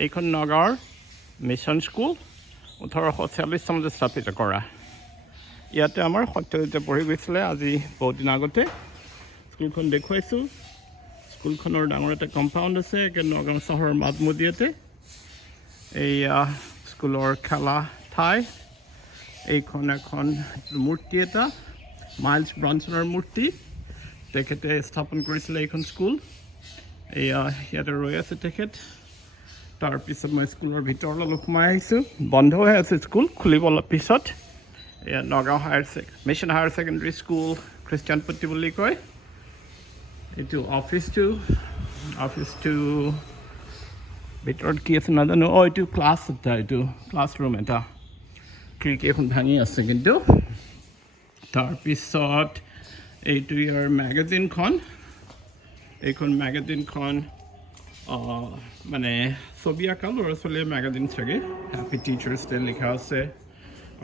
এইখন নগাঁৱৰ mission school 1846 চনতে স্থাপিত কৰা ইয়াতে আমাৰ সত্যজিতে পঢ়ি গৈছিলে আজি বহুত দিন আগতে স্কুলখন দেখুৱাইছোঁ স্কুলখনৰ ডাঙৰ এটা কম্পাউণ্ড আছে নগাঁও চহৰৰ মাজমজিয়াতে এইয়া স্কুলৰ খেলা ঠাই এইখন এখন মূৰ্তি এটা মাইলছ ব্ৰনছনৰ মূৰ্তি তেখেতে স্থাপন কৰিছিলে এইখন স্কুল এয়া ইয়াতে ৰৈ আছে তেখেত তাৰপিছত মই স্কুলৰ ভিতৰলৈ সোমাই আহিছোঁ বন্ধ হৈ আছে স্কুল খুলিব অলপ পিছত এয়া Nagaon mission higher secondary school Khristianpatti বুলি কয় এইটো অফিচটো ভিতৰত কি আছে নাজানো এইটো ক্লাছ এটা এইটো ক্লাছৰুম এটা খিৰিকী এখন ভাঙি আছে কিন্তু তাৰপিছত এইটো ইয়াৰ মেগাজিনখন এইখন মেগাজিনখন মানে ছবি আঁকা ল'ৰা ছোৱালীৰ মেগাজিন চাগে হেপী টিচাৰ্ছ ডে লিখা আছে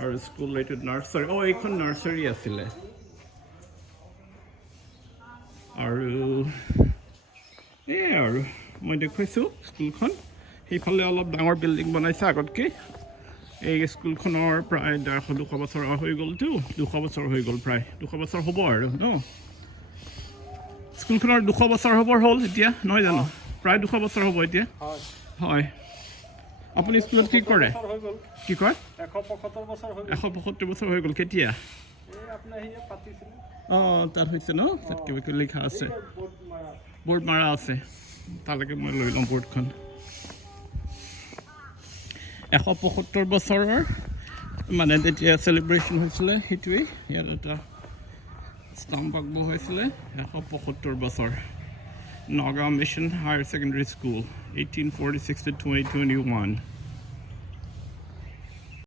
আৰু স্কুল এইটো নাৰ্চাৰী এইখন নাৰ্চাৰী আছিলে আৰু এই আৰু মই দেখুৱাইছোঁ স্কুলখন সেইফালে অলপ ডাঙৰ বিল্ডিং বনাইছে আগতকৈ এই স্কুলখনৰ প্ৰায় 150-200 বছৰ হৈ গ'লতো 200 বছৰ হৈ গ'ল প্ৰায় 200 বছৰ হ'ব আৰু ন স্কুলখনৰ 200 বছৰ হ'ল এতিয়া নহয় জানো প্ৰায় 200 বছৰ হ'ব এতিয়া হয় আপুনি স্কুলত কি কৰে কি কয় 175 বছৰ হৈ গ'ল কেতিয়া তাত হৈছে ন তাত কিবা কিবি লিখা আছে বৰ্ড মাৰা আছে তালৈকে মই লৈ লওঁ বৰ্ডখন 175 বছৰৰ মানে যেতিয়া চেলিব্ৰেশ্যন হৈছিলে সেইটোৱেই ইয়াত এটা ষ্টাম্প আঁকিব হৈছিলে 175 বছৰ Nagaon Mission Higher Secondary School 1846 to 2021